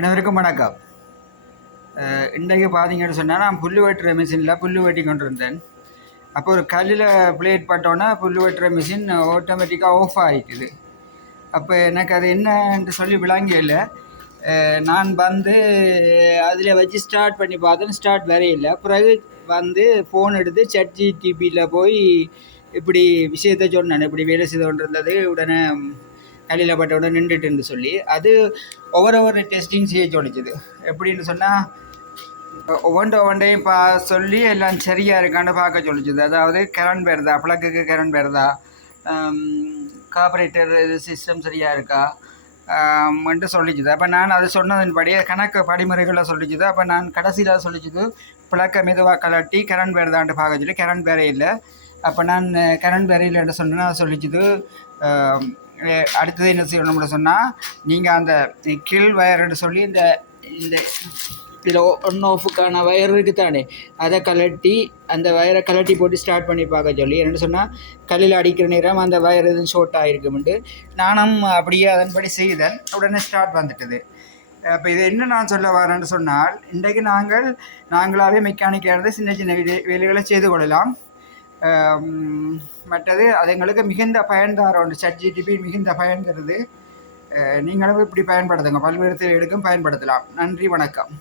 அனைவருக்கும் வணக்கம். இன்றைக்கு பார்த்தீங்கன்னு சொன்னால் நான் புல்லு வெட்டுற மிஷினில் புல்லு வெட்டி கொண்டு இருந்தேன். அப்போ ஒரு கல்லில் பிளேட் பட்டோன்னா புல்லு வெட்டுற மிஷின் ஆட்டோமேட்டிக்காக ஆஃப் ஆகிக்குது. அப்போ எனக்கு அது என்னன்னு சொல்லி விளங்கியல. நான் வந்து அதில் வச்சு ஸ்டார்ட் பண்ணி பார்த்தேன், ஸ்டார்ட் வரையில்லை. பிறகு வந்து ஃபோன் எடுத்து ChatGPTயில் போய் இப்படி விஷயத்தை சொன்னேன், இப்படி வேலை செய்து கொண்டு இருந்தது, உடனே கல்லில் பட்டோட நின்றுட்டுன்னு சொல்லி அது ஒவ்வொரு டெஸ்டிங் செய்ய சொல்லிச்சுது. எப்படின்னு சொன்னால் ஒவ்வொன்றையும் சொல்லி எல்லாம் சரியாக இருக்கான்னு பார்க்க சொல்லிச்சுது. அதாவது கரண்ட் வருதா, பிளக்குக்கு கரண்ட் வருதா, கார்பரேட்டர் சிஸ்டம் சரியாக இருக்கா என்று சொல்லிச்சுது. அப்போ நான் அது சொன்னதன்படி கணக்கு படிமுறைகளை சொல்லிச்சுது. அப்போ நான் கடைசியில் சொல்லிச்சுது பிளக்கை மெதுவாக கலட்டி கரண்ட் வருதான்னு பார்க்க சொல்லி கரண்ட் வேற இல்லை. அப்போ நான் கரண்ட் வேற இல்லைன்னு சொன்னேன்னா சொல்லிச்சுது. அடுத்தது என்ன செய்யணும்னு சொன்னால் நீங்கள் அந்த கீழ் வயர்னு சொல்லி இந்த இந்த இதில் ஒன் ஆஃபுக்கான வயர் இருக்குதானே, அதை கலட்டி அந்த வயரை கலட்டி போட்டு ஸ்டார்ட் பண்ணி பார்க்க சொல்லி என்னென்னு சொன்னால் கல்லில் அடிக்கிற நேரம் அந்த வயர் எதுவும் ஷார்ட் ஆகிருக்குமெண்டு நானும் அப்படியே அதன்படி செய்தேன். உடனே ஸ்டார்ட் வந்துட்டுது. அப்போ இது என்ன நான் சொல்ல வரேன்னு சொன்னால், இன்றைக்கு நாங்களாகவே மெக்கானிக்காக சின்ன சின்ன வேலைகளை செய்து கொள்ளலாம். மற்றது அது எங்களுக்கு மிகுந்த பயன் தரோம். ChatGPT மிகுந்த பயன் தருது. நீங்களும் இப்படி பயன்படுத்துங்க, பல்வேறு தேவைகளுக்கும் பயன்படுத்தலாம். நன்றி, வணக்கம்.